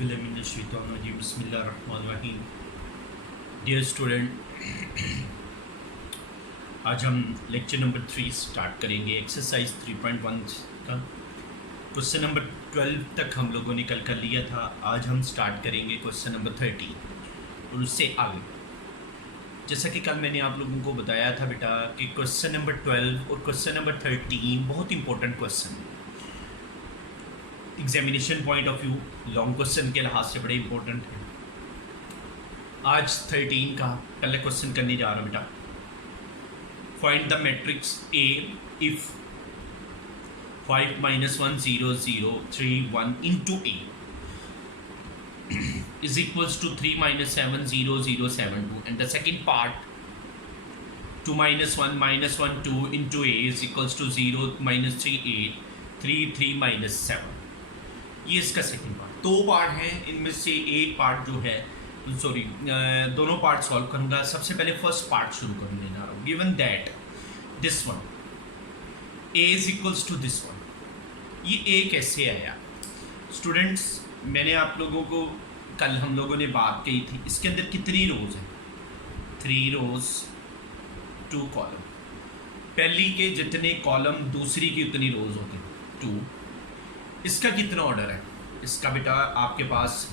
औज़ुबिल्लाहिमिनश्शैतानिर्रजीम बिस्मिल्लाहिर्रहमानिर्रहीम। Dear student, आज हम लेक्चर नंबर 3 स्टार्ट करेंगे। एक्सरसाइज 3.1 का क्वेश्चन नंबर 12 तक हम लोगों ने कल कर लिया था। आज हम स्टार्ट करेंगे क्वेश्चन नंबर 13 और उससे आगे। जैसा कि कल मैंने आप लोगों को बताया था बेटा कि क्वेश्चन नंबर 12 और क्वेश्चन नंबर 13 बहुत इंपॉर्टेंट क्वेश्चन है। Examination point of view long question के लिहाज से बड़े इंपॉर्टेंट है। आज 13 का पहले क्वेश्चन करने जा रहा हूँ बेटा। Find the matrix A if 5 - 1 0 0 3 1 into a is equals to 3 - 7 0 0 7 2, and the second part 2 - 1 - 1 2 into a is equals to 0 - 3 8 3 3 - 7। ये इसका सेकंड पार्ट। दो पार्ट हैं, इनमें से एक पार्ट जो है दोनों पार्ट सॉल्व करूंगा। सबसे पहले फर्स्ट पार्ट शुरू करने जा रहा हूँ। Given that this one a is equals to this one, ये a कैसे आया स्टूडेंट्स? मैंने आप लोगों को कल हम लोगों ने बात की थी, इसके अंदर कितनी रोज हैं? 3 रोज 2 कॉलम। पहली के जितने कॉलम दूसरी की उतनी रोज होते हैं 2। इसका कितना ऑर्डर है? इसका बेटा आपके पास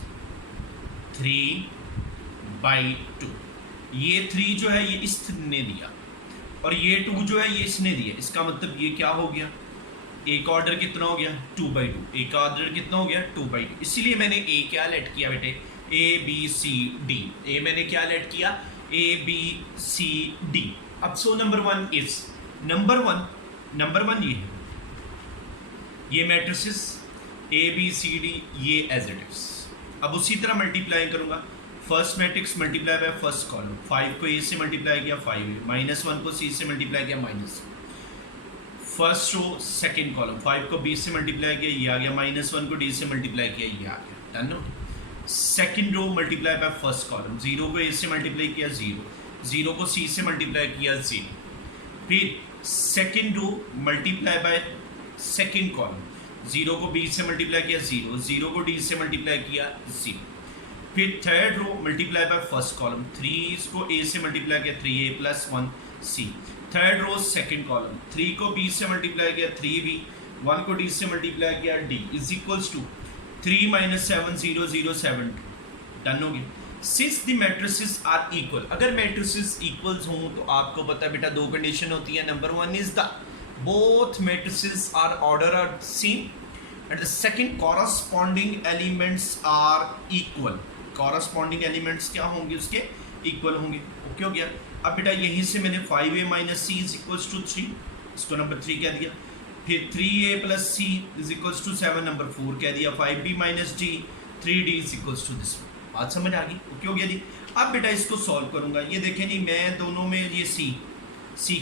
3/2। ये 3 जो है ये इसने दिया और ये 2 जो है ये इसने दिया। इसका मतलब ये क्या हो गया? एक ऑर्डर कितना हो गया? 2/2। एक ऑर्डर कितना हो गया? 2/2। इसीलिए मैंने ए क्या लेट किया बेटे? ABCD। ए मैंने क्या लेट किया? ABCD। अब so number 1 is number one ये है, ये मैट्रिसेस ABCD ये एज इट इज। अब उसी तरह मल्टीप्लाई करूंगा। First matrix multiply by first column. 5 को A से मल्टीप्लाई किया 5A, -1 को C से मल्टीप्लाई किया -। फर्स्ट रो सेकंड कॉलम, 5 को B से मल्टीप्लाई किया ये आ गया, -1 को D से मल्टीप्लाई किया ये आ गया। डन हो? Second row multiply by first column, 0 को A से मल्टीप्लाई किया 0 को C से मल्टीप्लाई किया 0। फिर second row multiply by second column, 0 को B से मल्टीप्लाई किया 0 को D से मल्टीप्लाई किया 0। फिर third row multiply by first column, 3 को A से मल्टीप्लाई किया 3A + 1C। Third row second column, 3 को B से मल्टीप्लाई किया 3B, 1 को D से मल्टीप्लाई किया D is equals to 3 - 7 0 0 7 2। Done हो गया। Since the matrices are equal, अगर मैट्रिसेस इक्वल्स हों तो आपको पता है बेटा दो कंडीशन होती है। Number 1 is the both matrices are order are same, and the second corresponding elements are equal। corresponding elements क्या होंगे? उसके इक्वल होंगे। ओके हो गया। अब बेटा यहीं से मैंने 5A - C = 3, इसको नंबर 3 कह दिया। फिर 3A + C = 7, नंबर 4 कह दिया। 5B - D 3D = this. बात समझ आ गई? ओके हो गया जी। अब बेटा इसको सॉल्व करूंगा। ये देखें नहीं, मैं दोनों में ये C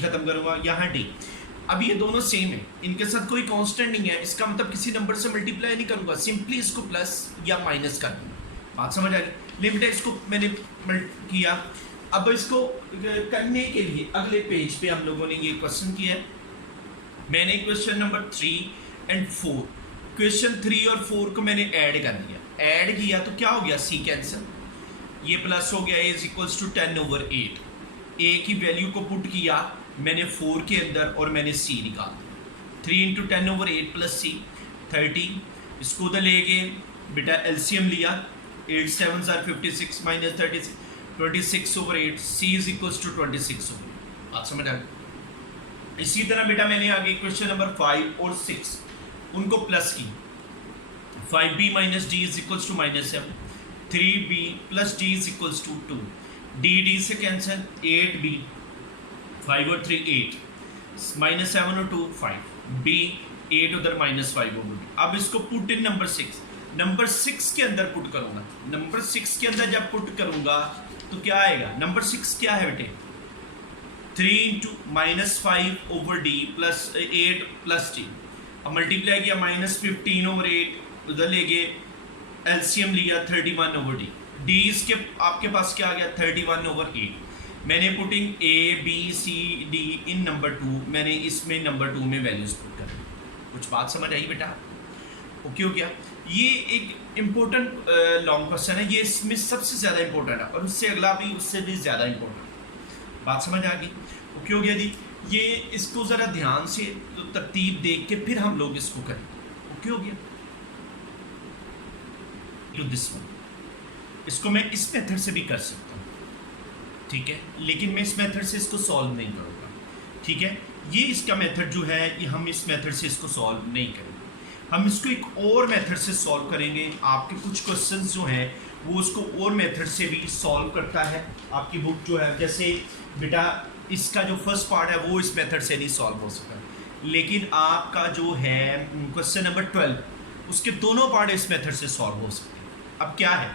खत्म करूंगा, यहाँ D। अब ये दोनों सेम है, इनके साथ कोई कांस्टेंट नहीं है, इसका मतलब किसी नंबर से मल्टीप्लाई नहीं करूंगा, सिंपली इसको प्लस या माइनस कर दूंगा। बात समझ आ गई? लिमिट है, इसको मैंने किया। अब इसको करने के लिए अगले पेज पे हम लोगों ने ये क्वेश्चन किया है। मैंने क्वेश्चन नंबर 3 और 4, क्वेश्चन 3 और 4 को मैंने ऐड कर दिया। ऐड किया तो क्या हो गया? C कैंसिल, ये प्लस हो गया। A = 10/8। A की वैल्यू को पुट किया मैंने 4 के अंदर और मैंने C निकाल दिया। 3 × 10/8 + C 30। इसको उधर ले गए बेटा, एलसीएम लिया, 8 × 7 = 56 - 36 26/8। C = 26/8। बात समझ आ गई? इसी तरह बेटा मैंने आगे क्वेश्चन नंबर 5 और 6 उनको प्लस की। 5B - D = -7, 3B + D = 2, D से कैंसिल, 8B, 5 और 3 8, -7 और 2 5, B 8 उधर -5 होगी। अब इसको पुट इन नंबर 6 के अंदर पुट करूंगा। नंबर 6 के अंदर जब पुट करूंगा तो क्या आएगा? नंबर 6 क्या है बेटे? 3 × -5/D + 8 + D। अब मल्टीप्लाई किया, -15/8 उधर ले गए, एलसीएम लिया 31/D। D इसके आपके पास क्या आ गया? 31/8। मैंने पुटिंग ABCD इन नंबर 2, मैंने इसमें नंबर 2 में वैल्यूज पुट कर दी। कुछ बात समझ आई बेटा? ओके हो गया? ये एक इम्पोर्टेंट लॉन्ग क्वेश्चन है ये, इसमें सबसे ज़्यादा इम्पोर्टेंट है, और उससे अगला भी उससे भी ज़्यादा इम्पोर्टेंट। बात समझ आ गई? ओके हो गया जी। ये इसको ज़रा ध्यान से तरतीब देख के फिर हम लोग इसको करें। ओके हो गया? टू दिस वन, इसको मैं इस मेथड से भी कर सकता हूँ, ठीक है, लेकिन मैं इस मेथड से इसको सॉल्व नहीं करूँगा, ठीक है। ये इसका मेथड जो है ये हम इस मेथड से इसको सॉल्व नहीं करेंगे, हम इसको एक और मेथड से सॉल्व करेंगे। आपके कुछ क्वेश्चंस जो हैं वो उसको और मेथड से भी सॉल्व करता है। आपकी बुक जो है, जैसे बेटा इसका जो फर्स्ट पार्ट है वो इस मेथड से नहीं सॉल्व हो सका, लेकिन आपका जो है क्वेश्चन नंबर 12 उसके दोनों पार्ट इस मेथड से सॉल्व हो सकते हैं। अब क्या है,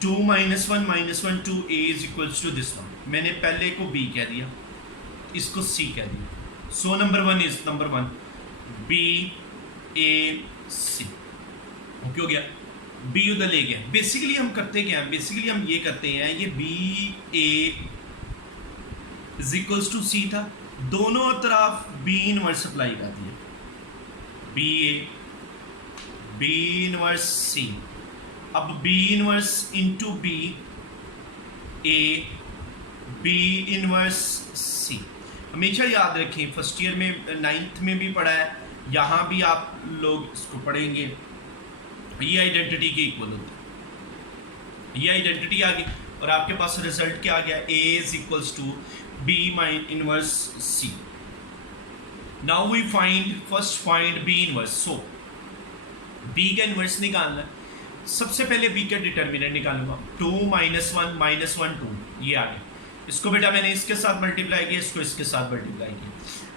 2 - 1 - 1 2 a is equals to this one. मैंने पहले को b कह दिया, इसको c कह दिया। So number 1 is number 1 b a c। Okay हो गया? b उधर ले गया। बेसिकली हम करते क्या हैं, बेसिकली हम ये करते हैं, ये b a is equals to c था, दोनों तरफ b इनवर्स सप्लाई कर दिया, b a b inverse c। अब b inverse into b a b inverse c। हमेशा याद रखें, फर्स्ट ईयर में 9th में भी पढ़ा है, यहाँ भी आप लोग इसको पढ़ेंगे, ये आइडेंटिटी के इक्वल होता है। ये आइडेंटिटी आ गई और आपके पास रिजल्ट क्या आ गया, a is equals to b inverse c। Now we first find b inverse. So b का इनवर्स निकालना है, सबसे पहले b का डिटर्मिनेंट निकालूंगा। 2 - 1 - 1 2, ये आ गया। इसको बेटा मैंने इसके साथ मल्टीप्लाई किया, इसको इसके साथ मल्टीप्लाई किया,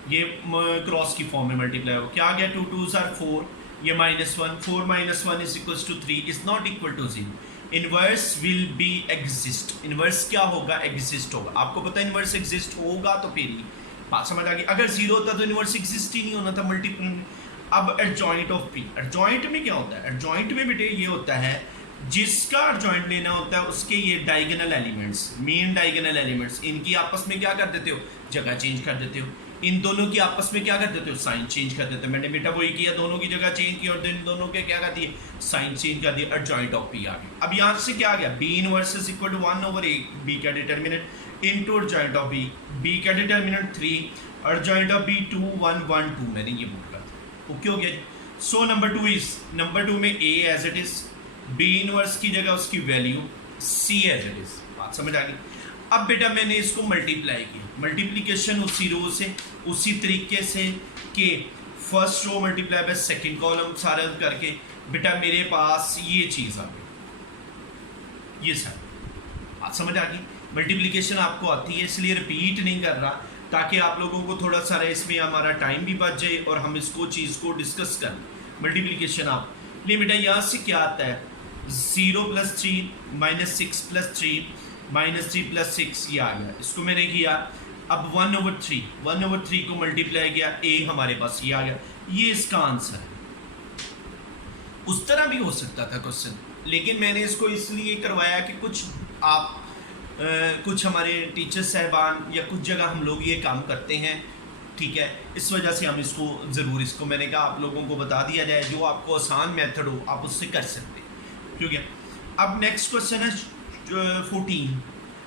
ये क्रॉस की फॉर्म में मल्टीप्लाई हो, क्या आ गया, 2 2s are 4, ये -1, 4 - 1 is equals to 3 is not equal to 0। Inverse will be exist, inverse क्या होगा, एग्जिस्ट होगा। आपको पता है इनवर्स एग्जिस्ट होगा तो फिर ही बात समझ आ गई। अगर 0 होता तो इनवर्स एग्जिस्ट ही नहीं होना था, मल्टीपल। अब एडजॉइंट ऑफ p, एडजॉइंट में क्या होता है, एडजॉइंट में बेटे ये होता है जिसका एडजॉइंट लेना होता है उसके ये diagonal elements, main diagonal elements, इनकी आपस में क्या कर देते हो, जगह चेंज कर देते हो। इन दोनों की आपस में क्या कर देते हो, साइन चेंज कर देते हो। मैंने बेटा वही किया, दोनों की जगह चेंज की और इन दोनों के क्या कर दिए, साइन चेंज कर दिया, एडजॉइंट ऑफ p आ गया। अब यहाँ से क्या आ गया, b inverse is equal to 1/a, b का determinant into adjoint of b, b का डिटर्मिनेंट 3, एडजॉइंट ऑफ b 2 1 1 2, मैंने ये बुक कर दिया। ओके हो गया। सो नंबर 2 इज, नंबर 2 में a as it is, b inverse की जगह उसकी value c as it is. बात समझ आ गई? अब बेटा मैंने इसको मल्टीप्लाई किया, मल्टीप्लिकेशन उसी रो से उसी तरीके से कि first row multiply by second column सारा करके बेटा मेरे पास ये चीज़ आ गई, ये सर। बात समझ आ गई? मल्टीप्लिकेशन आपको आती है इसलिए रिपीट नहीं कर रहा, ताकि आप लोगों को थोड़ा सा इसमें हमारा टाइम भी बच जाए और हम इसको चीज़ को डिस्कस कर। मल्टीप्लिकेशन आप लिए बेटा यहाँ से क्या आता है, 0 + 3 -6 + 3 -3 + 6, ये आ गया। इसको मैंने किया, अब 1/3 को मल्टीप्लाई किया, a हमारे पास ये आ गया, ये इसका आंसर है। उस तरह भी हो सकता था क्वेश्चन, लेकिन मैंने इसको इसलिए करवाया कि कुछ आप कुछ हमारे टीचर साहबान या कुछ जगह हम लोग ये काम करते हैं, ठीक है, इस वजह से हम इसको ज़रूर, इसको मैंने कहा आप लोगों को बता दिया जाए, जो आपको आसान मेथड हो आप उससे कर सकते हैं, ठीक है। अब नेक्स्ट क्वेश्चन है 14,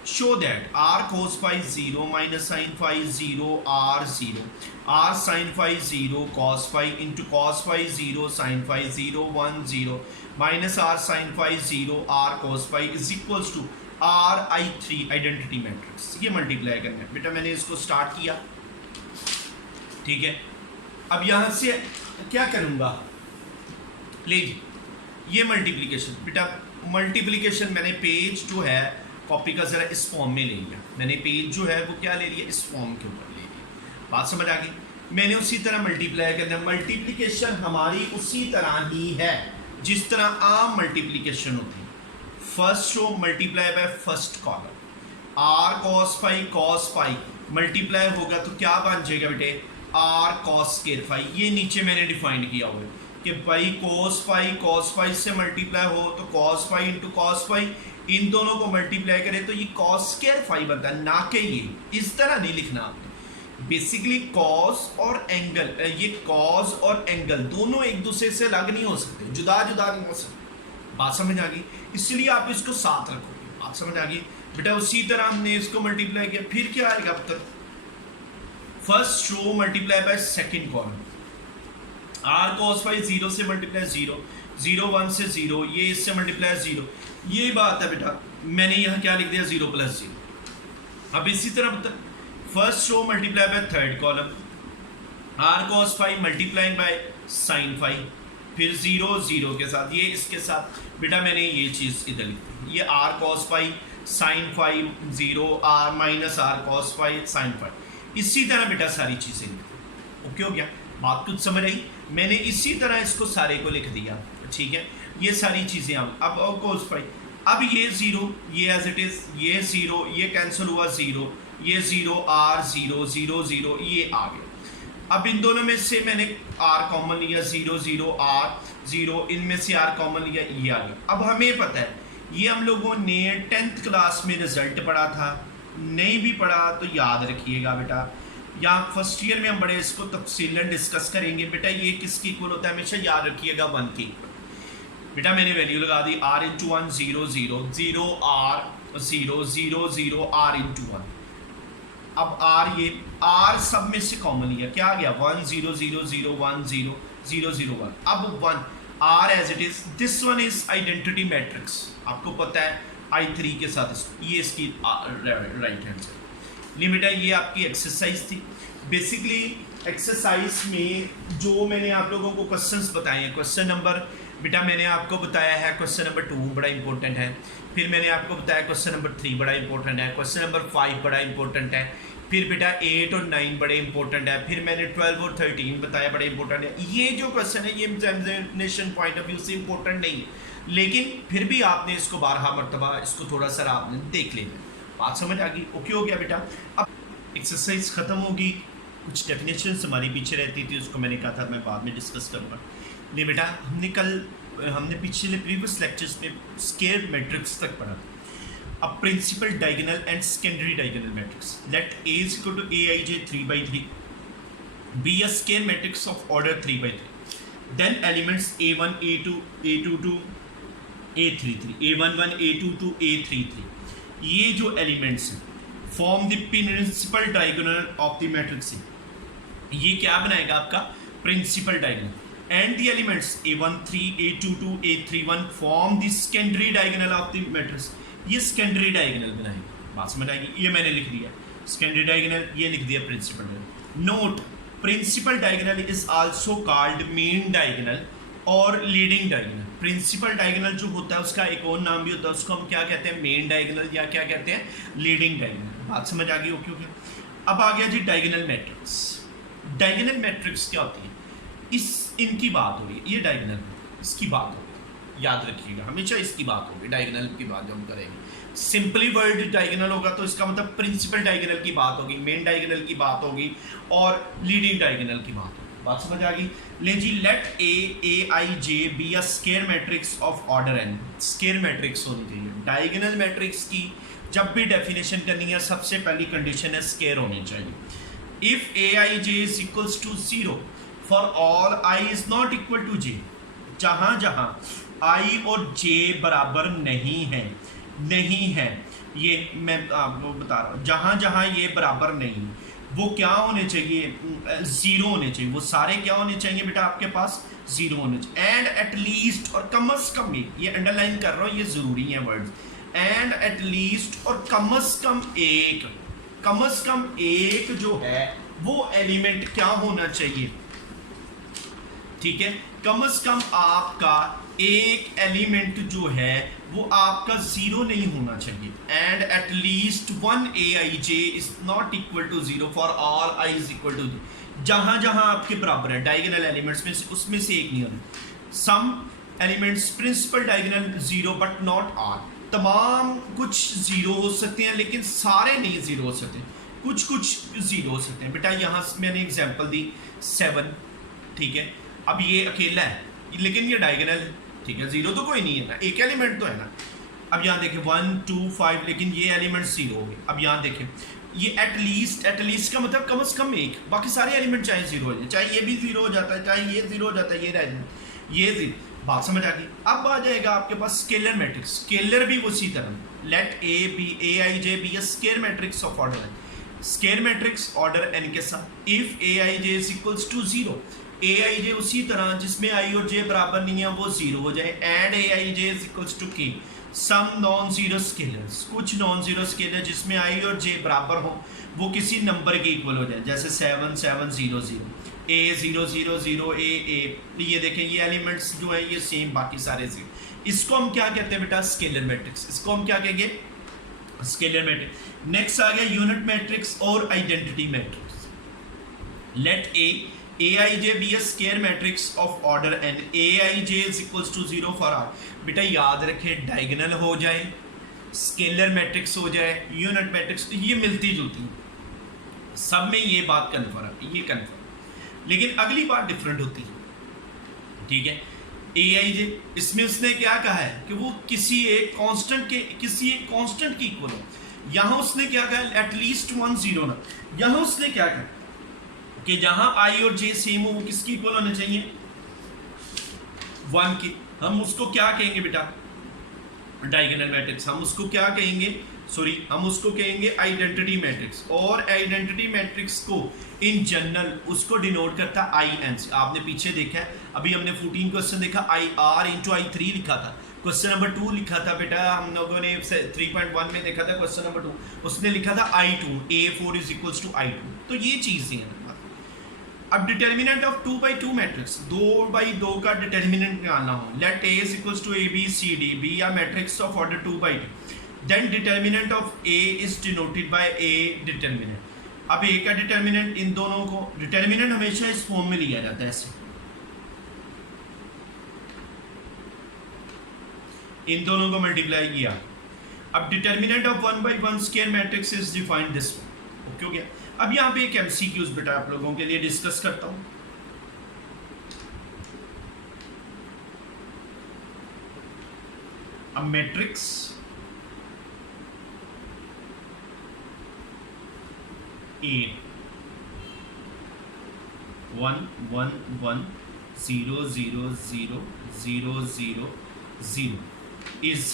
show that r cos phi 0 - sin phi 0 r 0 r sin phi 0 cos phi into cos phi 0 sin phi 0 1 0 minus r sin phi 0 r cos phi is equals to r I3 identity matrix. ये multiply करना है बेटा, मैंने इसको start किया, ठीक है। अब यहाँ से क्या करूँगा, लीजिए ये मल्टीप्लिकेशन बेटा, मल्टीप्लिकेशन मैंने पेज जो है कॉपी का ज़रा इस फॉर्म में ले लिया, मैंने पेज जो है वो क्या ले लिया, इस फॉर्म के ऊपर ले लिया। बात समझ आ गई? मैंने उसी तरह मल्टीप्लाई करना, मल्टीप्लिकेशन हमारी उसी तरह ही है जिस तरह आम मल्टीप्लिकेशन होती है। First row multiply by first column, r cos phi multiply होगा तो क्या बन जाएगा बेटे, r cos square phi। ये नीचे मैंने डिफाइन किया हुआ है कि भाई cos phi से मल्टीप्लाई हो तो cos phi into cos phi, इन दोनों को मल्टीप्लाई करें तो ये cos square phi बनता है, ना कि ये इस तरह नहीं लिखना आपने। बेसिकली cos और एंगल, ये cos और एंगल दोनों एक दूसरे से अलग नहीं हो सकते, जुदा जुदा नहीं हो सकते, बात समझ आ गई, इसलिए आप इसको साथ रखोगे, बात समझ आ गई बेटा। उसी तरह हमने इसको मल्टीप्लाई किया, फिर क्या आएगा उत्तर, first row multiply by second column, are cos phi 0 से मल्टीप्लाई 0, 0 1 से 0, ये इससे मल्टीप्लाई 0, ये बात है बेटा। मैंने यहाँ क्या लिख दिया 0 + 0। अब इसी तरह first row multiply by third column, are cos phi multiplying by sine phi, फिर 0 0 के साथ, ये इसके साथ बेटा मैंने ये चीज़ इधर लिखी, ये r cos phi sine phi 0, r minus r cos phi sine phi, इसी तरह बेटा सारी चीज़ें लिखी। ओके हो गया, बात कुछ समझ आई। मैंने इसी तरह इसको सारे को लिख दिया, ठीक है, ये सारी चीज़ें अब कॉस फाई, अब ये 0, ये एज इट इज़, ये 0, ये कैंसिल हुआ 0, ये 0 आर 0 0 0, ये आ गया। अब इन दोनों में से मैंने आर कॉमन लिया, 0 0 आर 0, इनमें से आर कॉमन लिया, ये आ गया। अब हमें पता है, ये हम लोगों ने 10th क्लास में रिजल्ट पढ़ा था, नहीं भी पढ़ा तो याद रखिएगा बेटा, या फर्स्ट ईयर में हम बड़े इसको तफसीलन डिस्कस करेंगे बेटा। ये किसकी इक्वल होता है, हमेशा याद रखिएगा 1 की बेटा। मैंने वैल्यू लगा दी r × 1 0 0 0 r 0 0 0 r × 1। अब r, ये r सब में से कॉमन लिया, क्या आ गया 1 0 0 0 1 0 0 0 1। अब 1 r as it is, this one is identity matrix, आपको पता है I3 के साथ ये इसकी राइट हैंड साइड लिमिट है। ये आपकी एक्सरसाइज थी। बेसिकली एक्सरसाइज में जो मैंने आप लोगों को क्वेश्चंस बताए हैं, क्वेश्चन नंबर बेटा मैंने आपको बताया है क्वेश्चन नंबर 2 बड़ा इंपॉर्टेंट है, फिर मैंने आपको बताया क्वेश्चन नंबर 3 बड़ा इंपॉर्टेंट है, क्वेश्चन नंबर 5 बड़ा इंपॉर्टेंट है, फिर बेटा 8 और 9 बड़े इंपॉर्टेंट है, फिर मैंने 12 और 13 बताया बड़े इंपॉर्टेंट है। ये जो क्वेश्चन है ये एग्जामिनेशन पॉइंट ऑफ व्यू से इंपॉर्टेंट नहीं है, लेकिन फिर भी आपने इसको 12 मरतबा इसको थोड़ा सा आपने देख लेना। बात समझ आ गई, ओके हो गया बेटा। अब एक्सरसाइज ख़त्म होगी, कुछ डेफिनेशंस हमारी पीछे रहती थी, उसको मैंने कहा था मैं बाद में डिस्कस करूँगा। नहीं बेटा, हमने पिछले प्रीवियस लेक्चर्स में स्केयर मैट्रिक्स तक पढ़ा। अब principal diagonal and secondary diagonal matrix, let A is equal to Aij 3/3 be a square matrix of order 3/3, then elements A1 A2 A22 A33 A11 A22 A33, ये जो elements हैं form the principal diagonal of the matrix, ये क्या बनाएगा आपका principal diagonal, and the elements A13 A22 A31 form the secondary diagonal of the matrix, ये secondary diagonal बनाएगा। बात समझ आएगी, ये मैंने लिख दिया secondary diagonal, ये लिख दिया principal diagonal। note principal diagonal is also called main diagonal और leading diagonal। principal diagonal जो होता है उसका एक और नाम भी होता है, उसको हम क्या कहते हैं main diagonal या क्या कहते हैं leading diagonal। बात समझ आ गई, ओके। अब आ गया जी diagonal matrix। diagonal matrix क्या होती है, इनकी बात हो रही है, ये डायगोनल, इसकी बात होगी, याद रखिएगा हमेशा इसकी बात होगी, डायगोनल की बात जो हम करेंगे। सिंपली वर्ड डायगोनल होगा तो इसका मतलब प्रिंसिपल डायगोनल की बात होगी, मेन डायगोनल की बात होगी और लीडिंग डायगोनल की बात होगी। बात समझ आ गई। ले जी, let Aij be a square matrix of order n, square matrix होनी चाहिए। डायगोनल मैट्रिक्स की जब भी डेफिनेशन करनी है सबसे पहली कंडीशन है स्केयर होनी चाहिए। If Aij is equals to 0 for all i is not equal to j, जहाँ जहाँ i और j बराबर नहीं है, ये मैं आपको बता रहा हूँ, जहाँ जहाँ ये बराबर नहीं वो क्या होने चाहिए, 0 होने चाहिए, वो सारे क्या होने चाहिए बेटा आपके पास 0 होने चाहिए। एंड एट लीस्ट और कम अज कम, ये अंडरलाइन कर रहा हूँ, ये ज़रूरी है वर्ड्स, एंड एट लीस्ट और कम अज कम एक जो है वो एलिमेंट क्या होना चाहिए, ठीक है, कम से कम आपका एक एलिमेंट जो है वो आपका 0 नहीं होना चाहिए। And at least 1 Aij is not equal to 0 for all i is equal to 0, जहां जहां आपके बराबर है डायगोनल एलिमेंट्स में से उसमें से एक नहीं होना। Some elements principal diagonal 0 but not all, तमाम कुछ 0 हो सकते हैं लेकिन सारे नहीं 0 हो सकते, कुछ 0 हो सकते हैं। बेटा यहाँ मैंने एग्जाम्पल दी 7, ठीक है, अब ये अकेला है लेकिन ये डायगोनल है, ठीक है, 0 तो कोई नहीं है ना, एक एलिमेंट तो है ना। अब यहाँ देखें 1 2 5, लेकिन ये एलिमेंट 0 हो गए। अब यहाँ देखें ये एटलीस्ट का मतलब कम से कम एक, बाकी सारे एलिमेंट चाहे 0 हो जाए, चाहे ये भी 0 हो जाता है, चाहे ये 0 हो जाता है, ये रह जाए, ये 0, बात समझ आ गई। अब आ जाएगा आपके पास स्केलर मैट्रिक्स। स्केलर भी उसी तरह, let A I J be a scalar matrix of order N. Scalar matrix order N के साथ if A I J is equals to zero, A I J उसी तरह जिसमें आई और जे बराबर नहीं है वो जीरो हो जाए, and a I J is equals to k some non zero scalars, कुछ नॉन जीरो स्केलर जिसमें आई और जे बराबर हो वो किसी नंबर के इक्वल हो जाए, जैसे 7 7 0 0 ए 0 0 0 ए। ये देखें ये एलिमेंट्स जो है ये सेम बाकी सारे से, इसको हम क्या कहते हैं बेटा स्केलर मैट्रिक्स, इसको हम क्या कहेंगे स्केलर मैट्रिक्स। नेक्स्ट आ गया यूनिट मैट्रिक्स और identity matrix. Let A I J be a scalar matrix of order n, a I J is equals to 0 for r. बेटा याद रखें डायगोनल हो जाए, स्केलर मैट्रिक्स हो जाए, यूनिट मैट्रिक्स, ये मिलती जुलती सब में ये बात कन्फर्म, ये कन्फर्म, लेकिन अगली बात डिफरेंट होती है, ठीक है। ए आई जे इसमें उसने क्या कहा है कि वो किसी एक कांस्टेंट की इक्वल हो, यहां उसने क्या कहा एटलीस्ट 1 0 ना, यहां उसने क्या कहा कि जहां आई और जे सेम हो वो किसकी इक्वल होने चाहिए 1 के। हम उसको क्या कहेंगे बेटा डायगोनल मैट्रिक्स, हम उसको क्या कहेंगे हम उसको कहेंगे आइडेंटिटी मैट्रिक्स। और आइडेंटिटी मैट्रिक्स को इन जनरल उसको डिनोट करता है आई एन से। आपने पीछे देखा है, अभी हमने 14 क्वेश्चन देखा, आई आर इंटू आई 3 लिखा था, क्वेश्चन नंबर 2 लिखा था बेटा, हम लोगों ने 3.1 में देखा था क्वेश्चन नंबर 2, उसने लिखा था I2 A4 is equals to I2। तो ये चीज़ें हैं। अब डिटर्मिनेंट ऑफ 2/2 मैट्रिक्स, 2/2 का डिटर्मिनेंट निकालना हो, let A is equals to ABCD, be या matrix of order 2/2, then determinant of A is denoted by A determinant. अब A का डिटर्मिनेंट इन दोनों को, डिटर्मिनेंट हमेशा इस फॉर्म में लिया जाता है ऐसे, इन दोनों को मल्टीप्लाई किया। अब determinant of 1/1 square matrix is defined this one. Okay हो गया। अब यहां पे एक एमसीक्यूज बेटा आप लोगों के लिए डिस्कस करता हूं। अब matrix A 1 1 1 0 0 0 0 0 0 is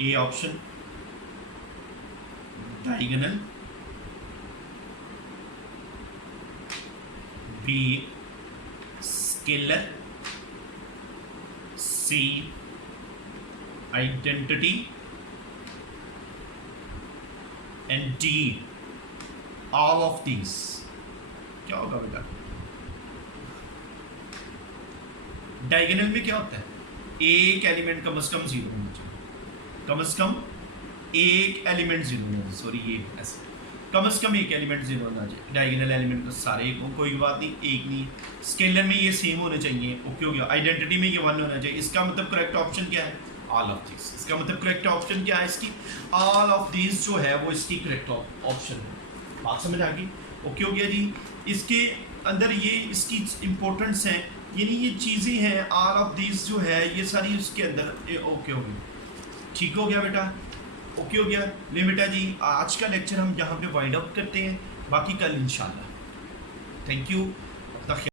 A option diagonal, B scalar, C identity, and D all of these। क्या होगा बेटा डायगोनल में क्या होता है, एक एलिमेंट कम से कम 0 होना चाहिए, कम से कम एक एलिमेंट 0 होना चाहिए, सॉरी ये ऐसे कम से कम एक एलिमेंट 0 होना चाहिए। डायगोनल एलिमेंट तो सारे एक हो, कोई बात नहीं, एक नहीं। स्केलर में ये सेम होने चाहिए, ओके हो गया। आइडेंटिटी में ये 1 होना चाहिए। इसका मतलब करेक्ट ऑप्शन क्या है ऑल ऑफ दिस। इसका मतलब करेक्ट ऑप्शन क्या है इसकी ऑल ऑफ दिस जो है वो इसकी करेक्ट ऑप्शन है। बात समझ आ गई, ओके हो गया जी। इसके अंदर ये इसकी इम्पोर्टेंस है, यानी ये चीज़ें हैं ऑल ऑफ दिस जो है ये सारी उसके अंदर ओके हो गई, ठीक हो गया बेटा, ओके हो गया। ले बेटा जी आज का लेक्चर हम यहाँ पे वाइंड अप करते हैं, बाकी कल इंशाल्लाह। Thank you.